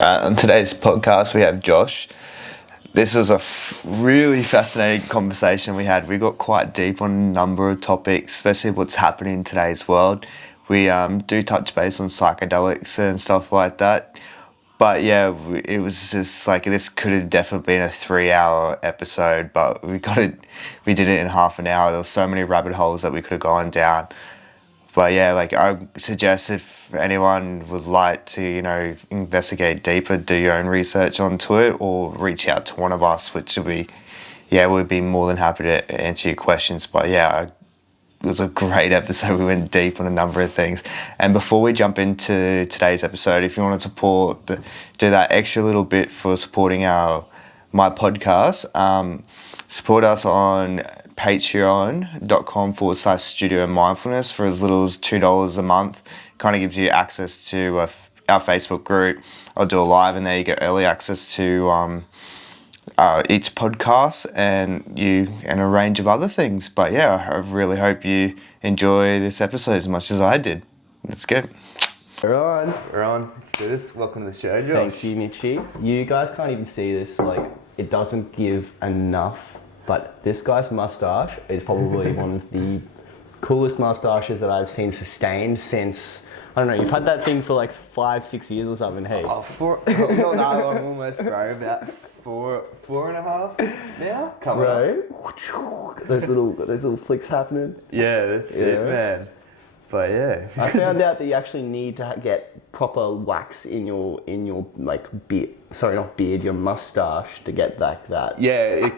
On today's podcast, we have Josh. This was a really fascinating conversation we had. We got quite deep on a number of topics, especially what's happening in today's world. We do touch base on psychedelics and stuff like that. But yeah, it was just like this could have definitely been a 3-hour episode, but we did it in half an hour. There were so many rabbit holes that we could have gone down. But yeah, like I suggest if anyone would like to, investigate deeper, do your own research onto it or reach out to one of us, which we'd be more than happy to answer your questions. But yeah, it was a great episode. We went deep on a number of things. And before we jump into today's episode, if you want to do that extra little bit for supporting my podcast, support us on patreon.com/studio mindfulness for as little as $2 a month. Kind of gives you access to our Facebook group. I'll do a live and there you get early access to each podcast and a range of other things. But yeah, I really hope you enjoy this episode as much as I did. Let's go. We're on. Let's do this. Welcome to the show, Josh. Thank you, Mitchie. You guys can't even see this. It doesn't give enough. But this guy's mustache is probably one of the coolest mustaches that I've seen sustained since, I don't know, you've had that thing for 5-6 years or something, hey? I'm almost grown about four and a half now. Coming right? Up. Those little flicks happening. Yeah, that's it, man. But yeah. I found out that you actually need to get proper wax in your beard. Sorry, not beard, your mustache to get that. Yeah,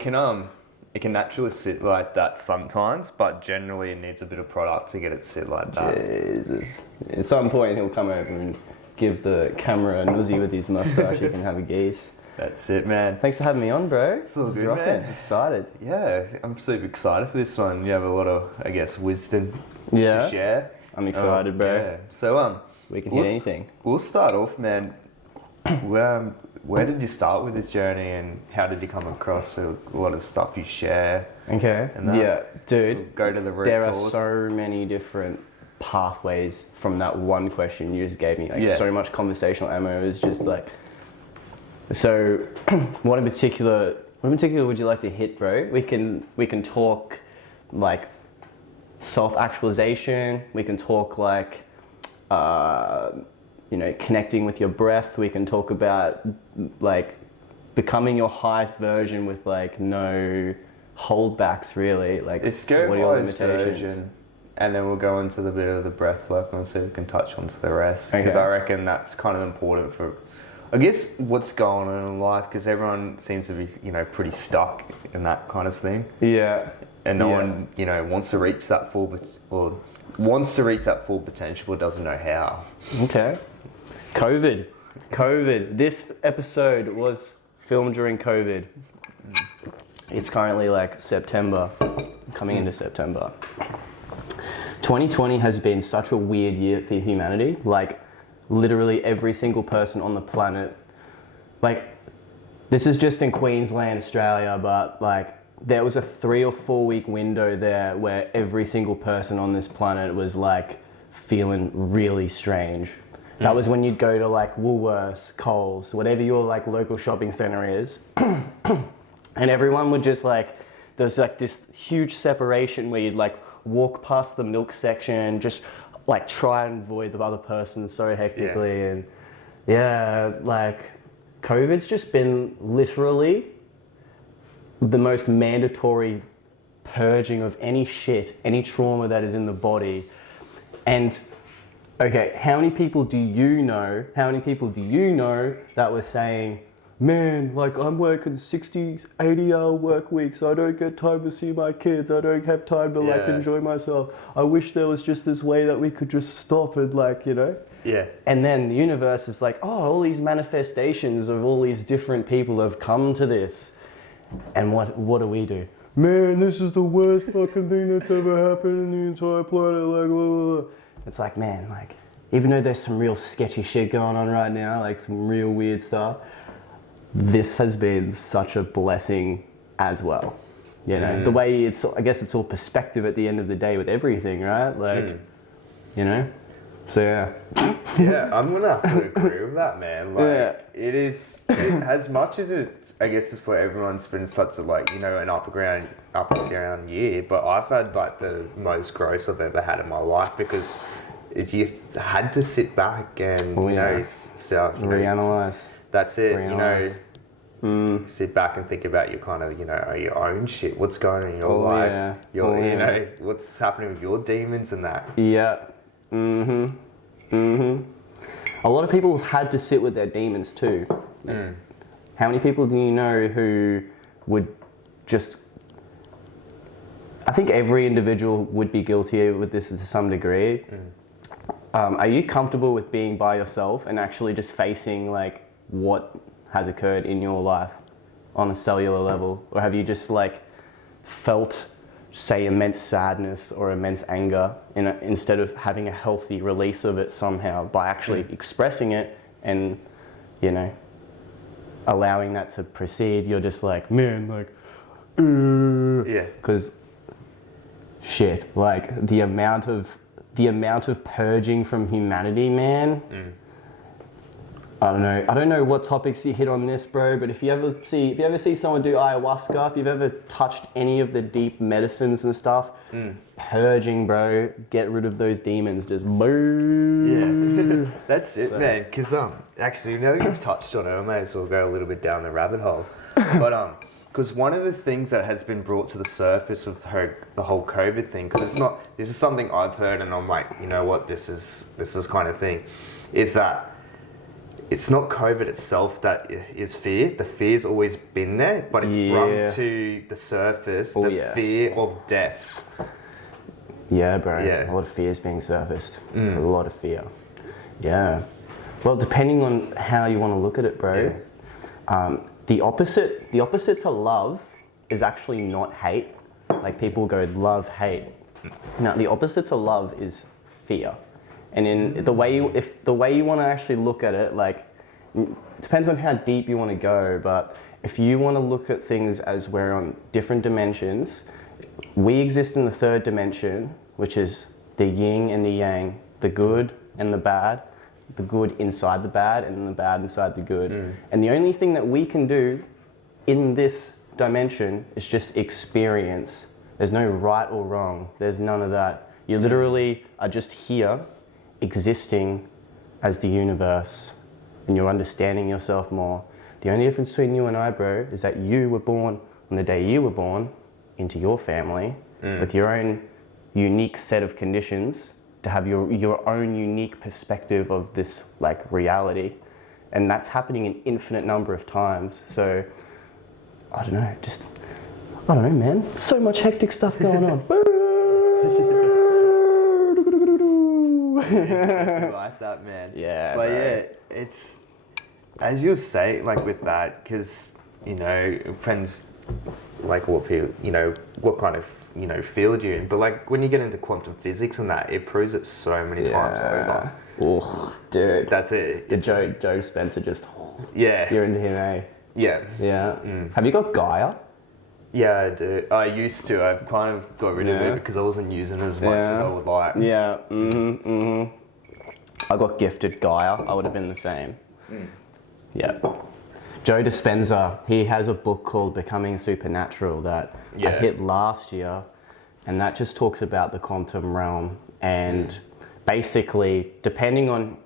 it can naturally sit like that sometimes, but generally it needs a bit of product to get it sit like that. Jesus. At some point he'll come over and give the camera a nosy with his mustache. You can have a gaze. That's it, man. Thanks for having me on, bro. It's all good, man. Excited. Yeah, I'm super excited for this one. You have a lot of, wisdom to share. I'm excited, bro. Yeah. So, we can hit anything. We'll start off, man. Where did you start with this journey and how did you come across a lot of stuff you share? Okay. Yeah, dude. We'll go to the root There cause. are so many different pathways from that one question you just gave me. So much conversational ammo is just So, what in particular would you like to hit, bro? We can talk self-actualization. We can talk connecting with your breath. We can talk about becoming your highest version with no holdbacks, really. It's go what are your highest version, and then we'll go into the bit of the breath work and so we can touch onto the rest. Because I reckon that's kind of important for, I guess, what's going on in life, because everyone seems to be, pretty stuck in that kind of thing. Yeah. And no one, wants to reach that full potential but doesn't know how. Okay. COVID. This episode was filmed during COVID. It's currently September, coming into September. 2020 has been such a weird year for humanity. Literally every single person on the planet. This is just in Queensland, Australia, but there was a 3 or 4 week window there where every single person on this planet was feeling really strange. That was when you'd go to Woolworths, Coles, whatever your local shopping centre is, and everyone would just there's this huge separation where you'd walk past the milk section, just try and avoid the other person so hectically, and COVID's just been literally the most mandatory purging of any trauma that is in the body. And okay, how many people do you know that were saying, man, I'm working 60, 80-hour work weeks, I don't get time to see my kids, I don't have time to enjoy myself, I wish there was just this way that we could just stop and Yeah. And then the universe is all these manifestations of all these different people have come to this. And what do we do? Man, this is the worst fucking thing that's ever happened in the entire planet. Blah, blah, blah. It's man, even though there's some real sketchy shit going on right now, some real weird stuff, this has been such a blessing as well. The way I guess it's all perspective at the end of the day with everything, right? So yeah. Yeah, I'm gonna have to agree with that, man. Like, Yeah. it is as much as it. I guess it's for everyone's been such a an up and down year. But I've had like the most growth I've ever had in my life because you had to sit back and reanalyze. That's it. Reanalyze. Sit back and think about your kind of your own shit. What's going on in your life? Yeah. What's happening with your demons and that. Yeah. A lot of people have had to sit with their demons too. How many people do you know who would just... I think every individual would be guilty with this to some degree. Are you comfortable with being by yourself and actually just facing like what has occurred in your life on a cellular level? Or have you just like felt, say, immense sadness or immense anger instead of having a healthy release of it somehow by actually expressing it and, allowing that to proceed? You're just like, man, like, yeah. Because shit, like the amount of purging from humanity, man. I don't know what topics you hit on this, bro, but if you ever see someone do ayahuasca, if you've ever touched any of the deep medicines and stuff, purging, bro, get rid of those demons, just boom. Yeah, that's it, man. Because actually, now that you've touched on it, I may as well go a little bit down the rabbit hole. But because one of the things that has been brought to the surface with the whole COVID thing, because this is something I've heard, and I'm like, you know what, this is kind of thing, is that it's not COVID itself that is fear. The fear's always been there, but it's brought to the surface, fear of death. Yeah, bro. Yeah. A lot of fear is being surfaced. A lot of fear. Yeah. Well, depending on how you want to look at it, bro, the opposite to love is actually not hate. Like people go love, hate. Now, the opposite to love is fear. And in the way you want to actually look at it, like, it depends on how deep you want to go, but if you want to look at things as we're on different dimensions, we exist in the third dimension, which is the yin and the yang, the good and the bad, the good inside the bad and the bad inside the good. And the only thing that we can do in this dimension is just experience. There's no right or wrong. There's none of that. You literally are just here existing as the universe, and you're understanding yourself more. The only difference between you and I, bro, is that you were born on the day you were born into your family with your own unique set of conditions to have your own unique perspective of this like reality, and that's happening an infinite number of times. So I don't know, man. So much hectic stuff going on. Like that, man. Yeah, but bro. yeah, it's as you say, like with that, because it depends, like what people, what kind of field you're in. But like when you get into quantum physics and that, it proves it so many times over. Oh, dude, that's it. Joe Spencer just. Yeah. You're into him, eh? Yeah. Yeah. Have you got Gaia? Yeah, I do. I used to. I've kind of got rid of it because I wasn't using it as much as I would like. Yeah. I got gifted Gaia. I would have been the same. Yeah. Joe Dispenza, he has a book called Becoming Supernatural that I hit last year, and that just talks about the quantum realm. And basically, depending on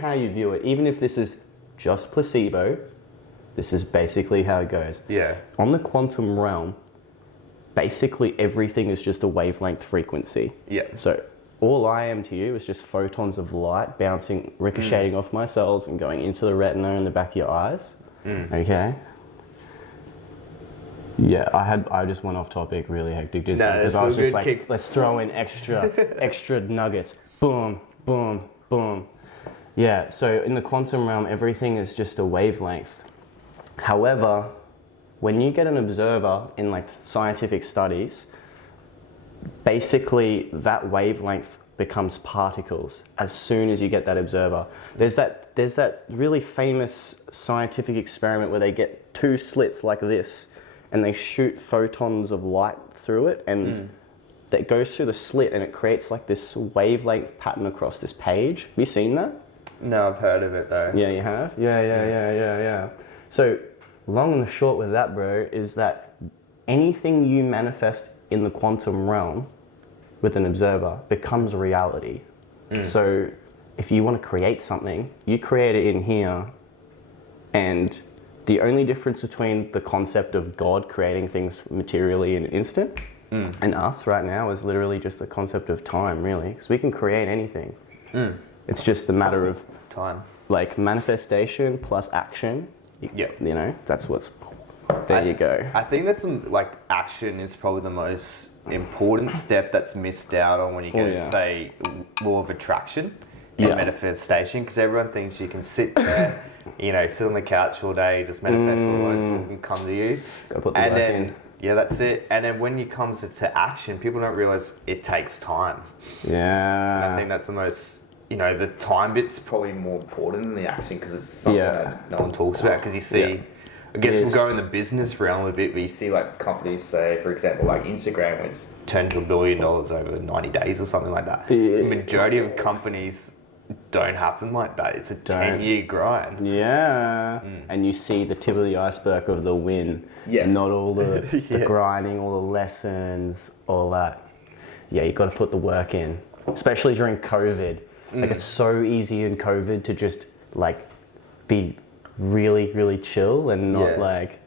how you view it, even if this is just placebo, this is basically how it goes. Yeah. On the quantum realm, basically everything is just a wavelength frequency. Yeah. So all I am to you is just photons of light bouncing, ricocheting off my cells and going into the retina in the back of your eyes. Okay? Yeah, I just went off topic really hectic just because I was just like, let's throw in extra nuggets. Boom, boom, boom. Yeah, so in the quantum realm, everything is just a wavelength. However, when you get an observer in like scientific studies, basically that wavelength becomes particles as soon as you get that observer. There's that really famous scientific experiment where they get two slits like this and they shoot photons of light through it, and that goes through the slit and it creates like this wavelength pattern across this page. Have you seen that? No, I've heard of it though. Yeah, you have? Yeah. So, long and the short with that, bro, is that anything you manifest in the quantum realm with an observer becomes reality. So, if you want to create something, you create it in here, and the only difference between the concept of God creating things materially in an instant and us right now is literally just the concept of time, really, because we can create anything. It's just a matter of time, like manifestation plus action. Yeah, you know, that's what's there. You go. I think there's some like action is probably the most important step that's missed out on when you get into, say, law of attraction and manifestation, because everyone thinks you can sit there, you know, sit on the couch all day, just manifest what you want, and it can come to you. Gotta put the and work then in. yeah, that's it. And then when it comes to action, people don't realize it takes time. Yeah. And I think that's the most, you know, the time bit's probably more important than the action, because it's something that no one talks about. Because you see, I guess we'll go in the business realm a bit, but you see like companies say, for example, like Instagram, when it's turned to $1 billion over 90 days or something like that. The majority of companies don't happen like that. It's a 10-year grind. Yeah. And you see the tip of the iceberg of the win. Yeah. Not all the, the grinding, all the lessons, all that. Yeah, you got to put the work in, especially during COVID. Like, it's so easy in COVID to just like be really, really chill and not like.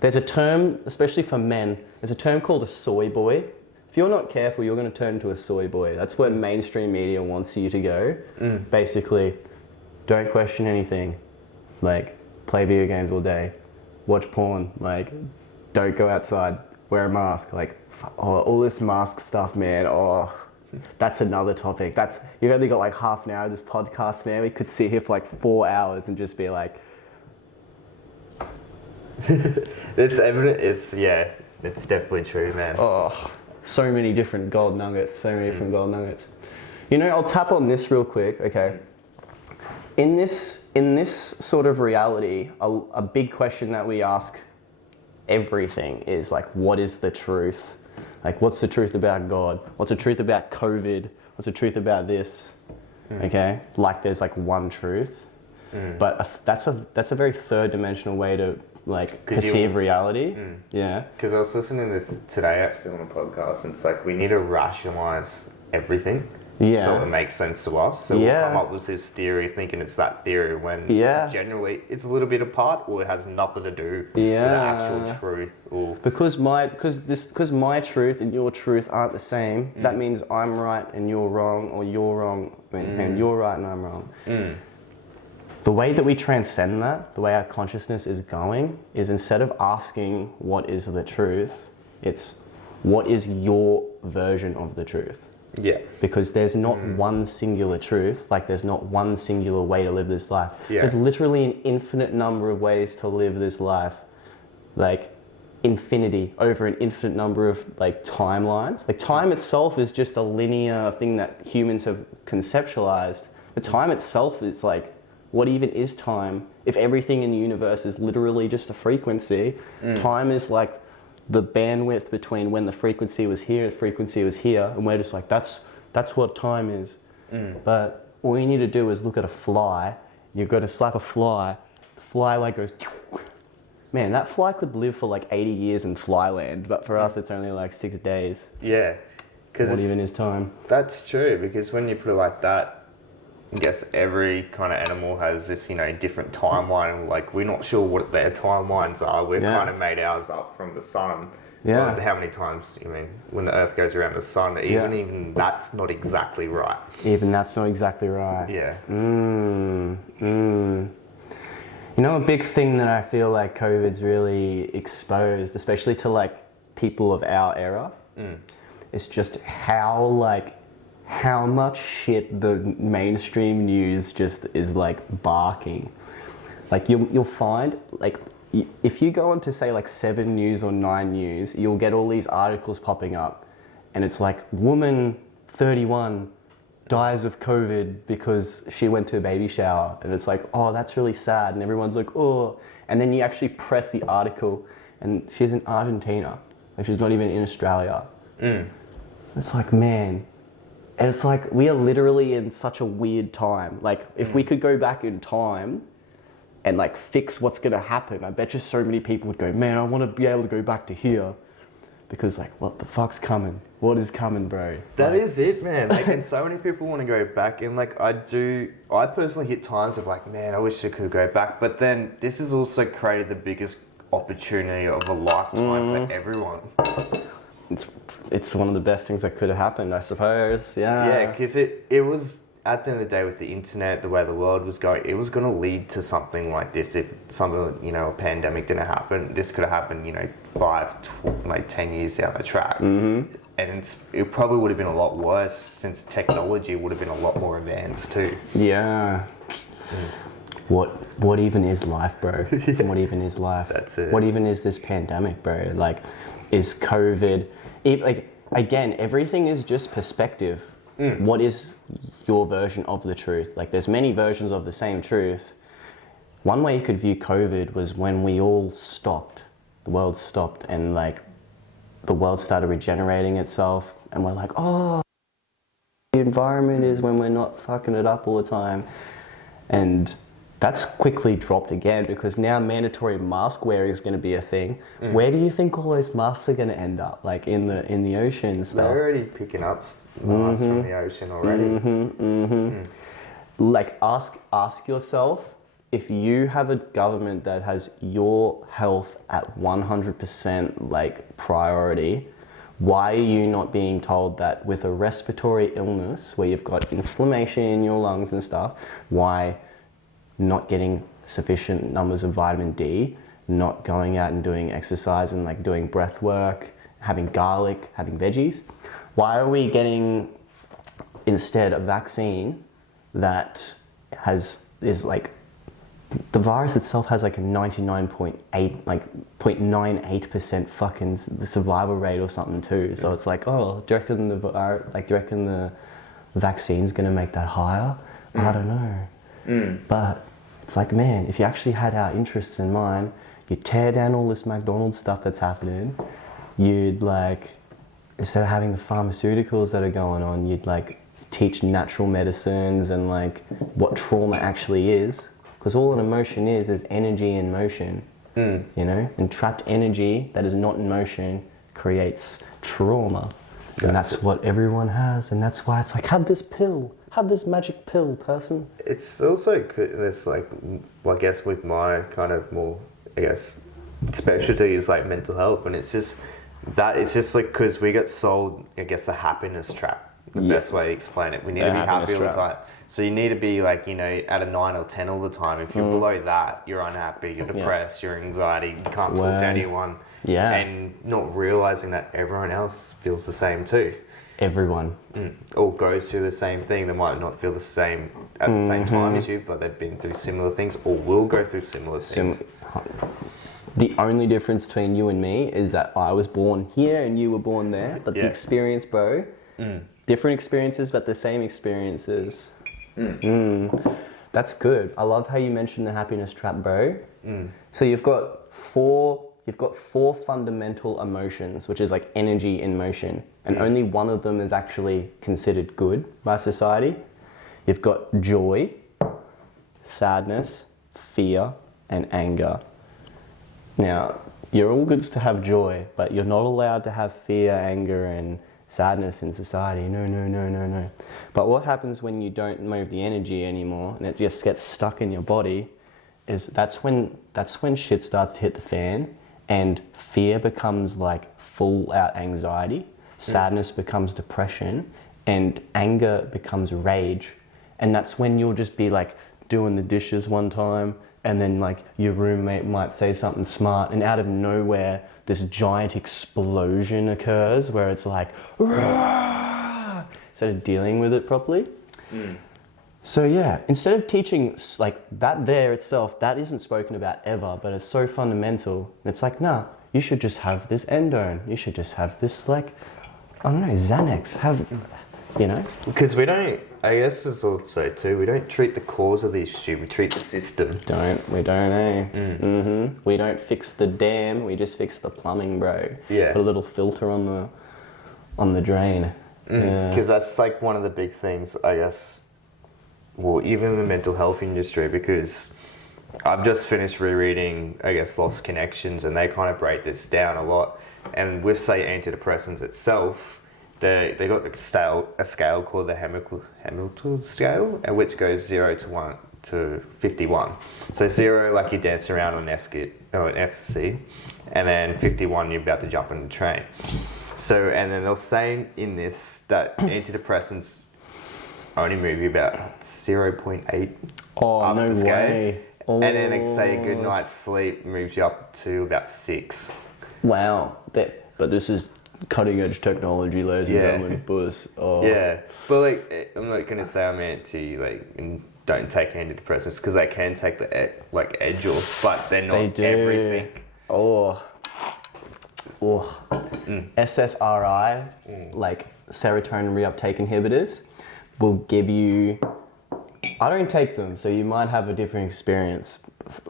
There's a term, especially for men, there's a term called a soy boy. If you're not careful, you're going to turn into a soy boy. That's where mainstream media wants you to go. Basically, don't question anything. Like, play video games all day, watch porn. Like, don't go outside, wear a mask. Like, all this mask stuff, man. Oh, that's another topic. You've only got like half an hour of this podcast, man. We could sit here for like 4 hours and just be like. It's evident. It's definitely true, man. Oh, so many different gold nuggets. You know, I'll tap on this real quick. Okay. In this sort of reality, a big question that we ask everything is like, what is the truth? Like, what's the truth about God? What's the truth about COVID? What's the truth about this? Okay, like there's like one truth, but that's a very third dimensional way to like perceive reality. Yeah. Because I was listening to this today actually on a podcast, and it's like we need to rationalize everything. Yeah. So it makes sense to us. So we'll come up with this theory thinking it's that theory when generally it's a little bit apart, or it has nothing to do with the actual truth. Or because my truth and your truth aren't the same, that means I'm right and you're wrong, or you're wrong and you're right and I'm wrong. The way that we transcend that, the way our consciousness is going, is instead of asking what is the truth, it's what is your version of the truth. Yeah. Because there's not one singular truth, like there's not one singular way to live this life. Yeah. There's literally an infinite number of ways to live this life. Like infinity over an infinite number of like timelines. Like time itself is just a linear thing that humans have conceptualized. But time itself is like, what even is time? If everything in the universe is literally just a frequency, time is like the bandwidth between when the frequency was here, the frequency was here, and we're just like, that's what time is. But all you need to do is look at a fly. You've got to slap a fly. The fly like goes, man, that fly could live for like 80 years in flyland, but for us it's only like 6 days. Yeah. What even is time? That's true, because when you put it like that, I guess every kind of animal has this, you know, different timeline. Like, we're not sure what their timelines are. We've kind of made ours up from the sun. Yeah. How many times, I mean, when the Earth goes around the sun, even that's not exactly right. Even that's not exactly right. Yeah. You know, a big thing that I feel like COVID's really exposed, especially to like people of our era, is just how much shit the mainstream news just is like barking. Like you'll find like if you go onto say like 7 News or 9 News, you'll get all these articles popping up, and it's like woman 31 dies of COVID because she went to a baby shower, and it's like, oh, that's really sad, and everyone's like, oh, and then you actually press the article, and she's in Argentina, like she's not even in Australia. It's like, man, and it's like we are literally in such a weird time. Like, if we could go back in time and like fix what's gonna happen, I bet you so many people would go, man, I want to be able to go back to here, because like, what the fuck's coming? What is coming, bro? That is it, man. Like, and so many people want to go back, and like I personally hit times of like, man, I wish I could go back. But then this has also created the biggest opportunity of a lifetime for everyone. It's one of the best things that could have happened, I suppose. Yeah, because it was, at the end of the day, with the internet, the way the world was going, it was going to lead to something like this. If something, a pandemic didn't happen, this could have happened, 10 years down the track. Mm-hmm. And it probably would have been a lot worse, since technology would have been a lot more advanced too. Yeah. What even is life, bro? What even is life? That's it. What even is this pandemic, bro? Like, is COVID... again, everything is just perspective. What is your version of the truth? Like, there's many versions of the same truth. One way you could view COVID was when we all stopped. The world stopped, and like the world started regenerating itself, and we're like, oh, the environment is when we're not fucking it up all the time. And that's quickly dropped again, because now mandatory mask wearing is going to be a thing. Where do you think all those masks are going to end up? Like in the ocean and stuff? They're already picking up masks from the ocean already. Like, ask yourself, if you have a government that has your health at 100% like priority, why are you not being told that with a respiratory illness where you've got inflammation in your lungs and stuff, why not getting sufficient numbers of vitamin D, not going out and doing exercise and like doing breath work, having garlic, having veggies? Why are we getting instead a vaccine that is like, the virus itself has like a 99.8, like 0.98% fucking the survival rate or something too. So it's like, oh, do you reckon the vaccine's gonna make that higher? I don't know. But it's like, man, if you actually had our interests in mind, you'd tear down all this McDonald's stuff that's happening. You'd like, instead of having the pharmaceuticals that are going on, you'd like teach natural medicines and like what trauma actually is. Because all an emotion is energy in motion, and trapped energy that is not in motion creates trauma. And that's what everyone has, and that's why it's like, have this pill, have this magic pill, person. It's also good, it's like, well, I guess with my kind of more, specialty is like mental health, and it's just like, because we get sold, I guess, the happiness trap. The best way to explain it. We need to be happy all the time. So you need to be like, at a 9 or 10 all the time. If you're below that, you're unhappy, you're depressed, you're anxiety, you can't talk to anyone. Yeah. And not realizing that everyone else feels the same too. Everyone. Or goes through the same thing. They might not feel the same at the same time as you, but they've been through similar things, or will go through similar things. The only difference between you and me is that I was born here and you were born there. But the experience, bro, different experiences, but the same experiences. That's good. I love how you mentioned the happiness trap, bro. So you've got four fundamental emotions, which is like energy in motion, and only one of them is actually considered good by society. You've got joy, sadness, fear, and anger. Now, you're all good to have joy, but you're not allowed to have fear, anger, and sadness in society. No. But what happens when you don't move the energy anymore and it just gets stuck in your body is that's when shit starts to hit the fan, and fear becomes like full out anxiety, sadness becomes depression, and anger becomes rage. And that's when you'll just be like doing the dishes one time, and then like your roommate might say something smart, and out of nowhere this giant explosion occurs where it's like, Rah! Instead of dealing with it properly. So yeah, instead of teaching like that there itself, that isn't spoken about ever, but it's so fundamental. And it's like, nah, you should just have this endone. You should just have this, like, I don't know, Xanax. Because we don't, I guess there's also too, we don't treat the cause of the issue, we treat the system. We don't. We don't fix the dam, we just fix the plumbing, bro. Yeah. Put a little filter on the drain. Because that's like one of the big things, I guess, well, even in the mental health industry, because I've just finished rereading, I guess, Lost Connections, and they kind of break this down a lot. And with, say, antidepressants itself, they got a scale called the Hamilton scale, which goes 0 to 1 to 51. So 0, like you're dancing around on an ecstasy, and then 51, you're about to jump on the train. So, and then they're saying in this that antidepressants only move you about 0.8 up no the scale. way. And then they say a good night's sleep moves you up to about 6. Wow. But this is cutting edge technology, ladies and gentlemen. Yeah. But like, I'm not going to say I'm anti, like, and don't take antidepressants, because they can take the edge off, but they're not everything. SSRI, like serotonin reuptake inhibitors, will give you... I don't take them, so you might have a different experience.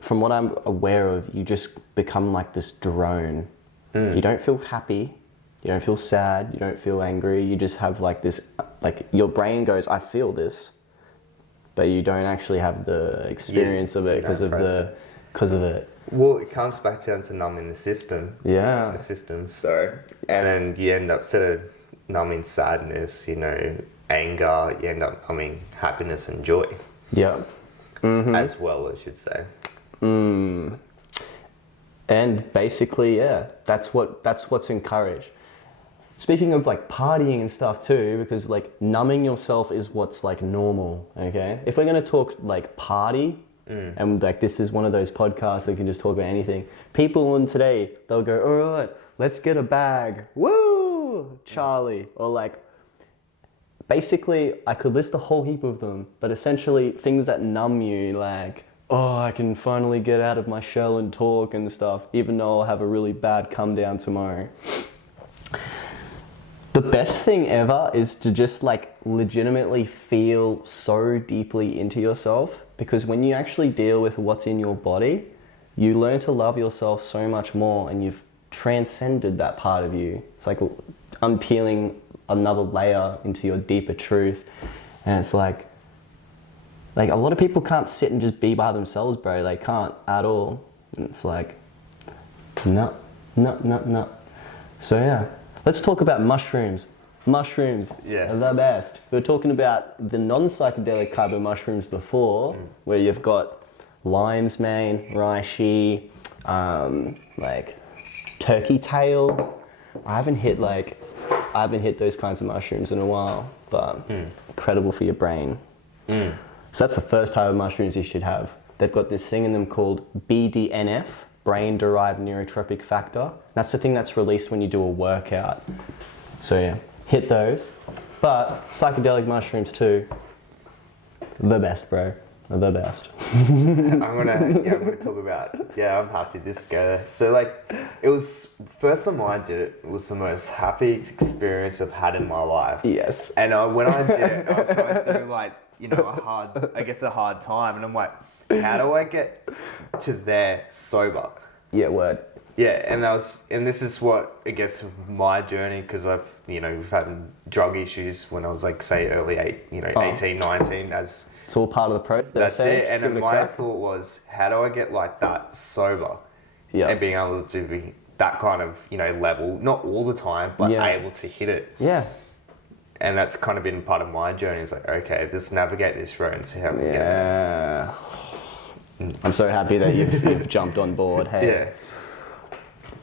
From what I'm aware of, you just become like this drone. You don't feel happy, you don't feel sad, you don't feel angry, you just have like this, like your brain goes, I feel this, but you don't actually have the experience of it because of it. Well, it comes back down to numbing the system. Yeah. The system, so. And then you end up, instead of numbing sadness, anger, you end up numbing happiness and joy. Yeah. Mm-hmm. As well, I should say. And basically, that's what's encouraged. Speaking of like partying and stuff too, because like numbing yourself is what's like normal, okay? If we're gonna talk like party, and like this is one of those podcasts that can just talk about anything, people on today, they'll go, all right, let's get a bag, woo, Charlie, or like, basically, I could list a whole heap of them, but essentially things that numb you, like, oh, I can finally get out of my shell and talk and stuff, even though I'll have a really bad come down tomorrow. The best thing ever is to just like legitimately feel so deeply into yourself, because when you actually deal with what's in your body, you learn to love yourself so much more, and you've transcended that part of you. It's like unpeeling another layer into your deeper truth, and it's like a lot of people can't sit and just be by themselves, bro. They can't at all. And it's like, no. So yeah, let's talk about mushrooms. Mushrooms are the best. We were talking about the non-psychedelic type of mushrooms before, where you've got lion's mane, reishi, like turkey tail. I haven't hit those kinds of mushrooms in a while, but incredible for your brain. So that's the first type of mushrooms you should have. They've got this thing in them called BDNF, brain-derived neurotropic factor. That's the thing that's released when you do a workout. So yeah, hit those. But psychedelic mushrooms too, the best, bro. The best. I'm gonna talk about, I'm happy this go. So like, it was, first time I did it, was the most happy experience I've had in my life. Yes. And when I did it, I was going through like, a hard time, and I'm like, how do I get to there sober? Yeah, word. Yeah, and this is what, I guess, my journey, because we've had drug issues when I was like, say, early 18, 19, as... It's all part of the process. That's it. And then my thought was, how do I get like that sober? Yeah. And being able to be that kind of, level, not all the time, but able to hit it. Yeah. And that's kind of been part of my journey. It's like, okay, just navigate this road and see how we get there. I'm so happy that you've jumped on board. Hey. Yeah.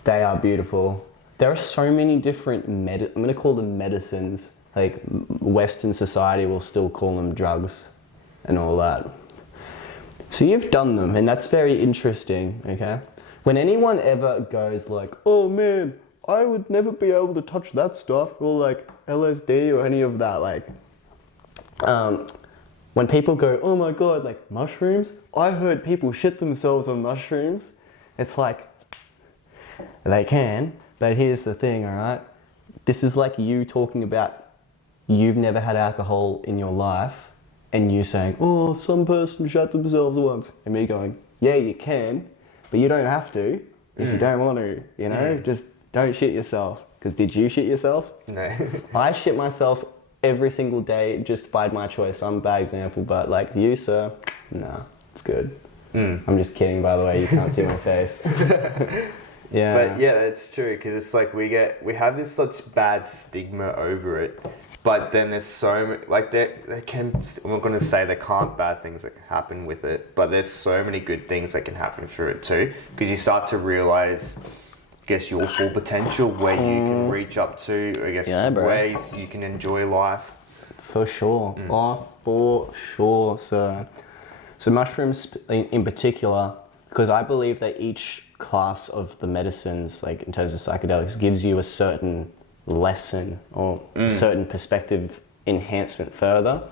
They are beautiful. There are so many different, I'm going to call them medicines. Like Western society will still call them drugs and all that. So you've done them, and that's very interesting, okay? When anyone ever goes like, oh man, I would never be able to touch that stuff, or like LSD or any of that, like, when people go, oh my God, like mushrooms, I heard people shit themselves on mushrooms. It's like, they can, but here's the thing, all right? This is like you talking about you've never had alcohol in your life, and you saying, oh, some person shot themselves once. And me going, yeah, you can, but you don't have to if you don't want to, Just don't shit yourself. Because did you shit yourself? No. I shit myself every single day just by my choice. I'm a bad example, but like you, sir, nah, it's good. I'm just kidding, by the way. You can't see my face. Yeah. But yeah, it's true, because it's like we have this such bad stigma over it, but then there's so many, like there can, I'm not going to say there can't bad things that can happen with it, but there's so many good things that can happen through it too, because you start to realize, I guess, your full potential, where you can reach up to, I guess, ways you can enjoy life. For sure. Oh, for sure, sir. So mushrooms in particular, because I believe that each class of the medicines, like in terms of psychedelics, gives you a certain lesson or certain perspective enhancement further.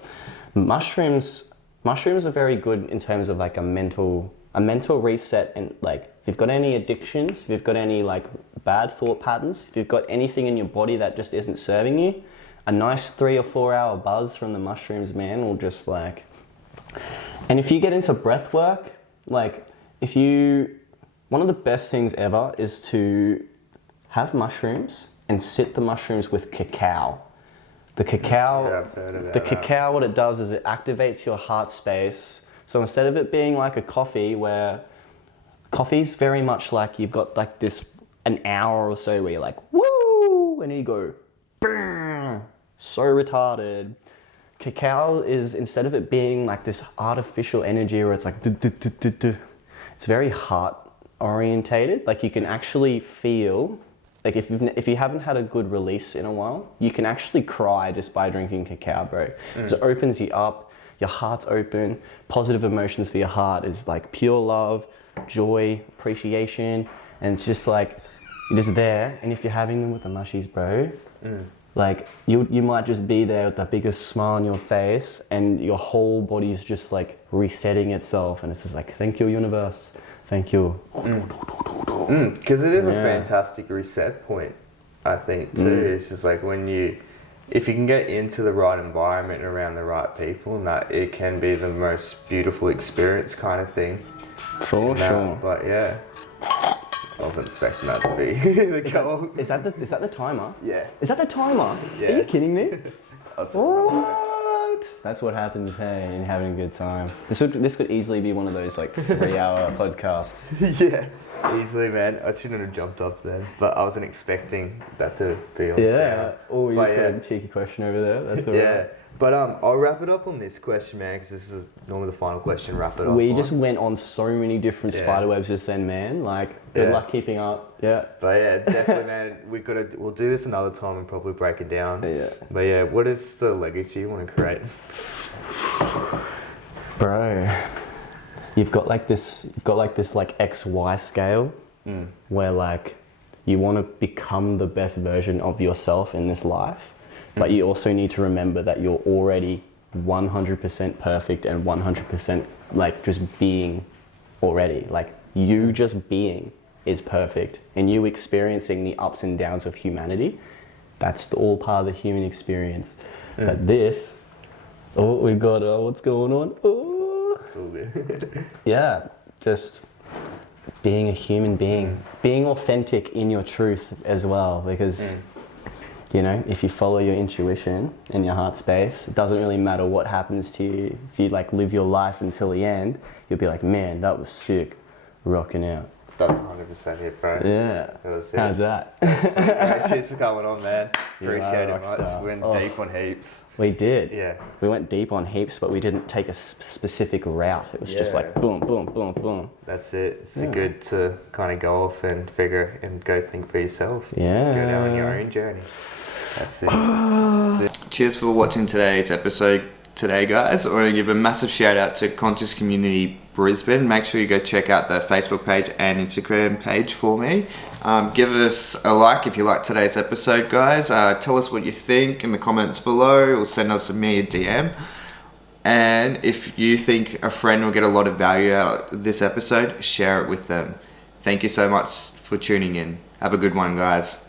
Mushrooms are very good in terms of like a mental reset, and like if you've got any addictions, if you've got any like bad thought patterns, if you've got anything in your body that just isn't serving you, a nice 3 or 4 hour buzz from the mushrooms, man, will just like. And if you get into breath work, like one of the best things ever is to have mushrooms and sit the mushrooms with cacao. The cacao, what it does is it activates your heart space. So instead of it being like a coffee, where coffee's very much like you've got like an hour or so where you're like, woo, and you go, brr, so retarded. Cacao is, instead of it being like this artificial energy where it's like, it's very heart orientated. Like you can actually feel, like if you haven't had a good release in a while, you can actually cry just by drinking cacao, bro. Because it opens you up, your heart's open, positive emotions for your heart is like pure love, joy, appreciation, and it's just like, you're just there, and if you're having them with the mushies, bro, like you might just be there with the biggest smile on your face, and your whole body's just like resetting itself, and it's just like, thank you, universe, thank you. Because it is a fantastic reset point, I think too. It's just like if you can get into the right environment and around the right people, and that it can be the most beautiful experience kind of thing. For sure. But yeah. I wasn't expecting that to be the goal. Is that the timer? Yeah. Is that the timer? Yeah. Are you kidding me? What? That's what happens, hey, in having a good time. This could easily be one of those like 3-hour podcasts. Yeah, easily, man. I shouldn't have jumped up then, but I wasn't expecting that to be on sound. Yeah. Oh, you just got a cheeky question over there. That's alright. Yeah. But I'll wrap it up on this question, man, because this is normally the final question. Wrap it up. We just went on so many different spider webs just then, man. Like, good luck keeping up. Yeah. But yeah, definitely, man. We'll do this another time and probably break it down. Yeah. But yeah, what is the legacy you want to create? Bro, you've got like this like XY scale where like you want to become the best version of yourself in this life. But you also need to remember that you're already 100% perfect and 100% like just being already. Like you just being is perfect, and you experiencing the ups and downs of humanity, that's all part of the human experience. But this, we've got what's going on? Oh. It's all good. Yeah, just being a human being, being authentic in your truth as well, because you know, if you follow your intuition and your heart space, it doesn't really matter what happens to you. If you like live your life until the end, you'll be like, man, that was sick, rocking out. That's 100% it, bro. Yeah. How's that? Cheers for coming on, man. Appreciate it much. We went deep on heaps. We did. Yeah. We went deep on heaps, but we didn't take a specific route. It was just like boom, boom, boom, boom. That's it. It's good to kind of go off and figure and go think for yourself. Yeah. Go down on your own journey. That's it. That's it. Cheers for watching today's episode today, guys. I want to give a massive shout out to Conscious Community Brisbane. Make sure you go check out the Facebook page and Instagram page for me. Give us a like if you like today's episode, guys. Tell us what you think in the comments below, or send us a DM. And if you think a friend will get a lot of value out of this episode, share it with them. Thank you so much for tuning in. Have a good one, guys.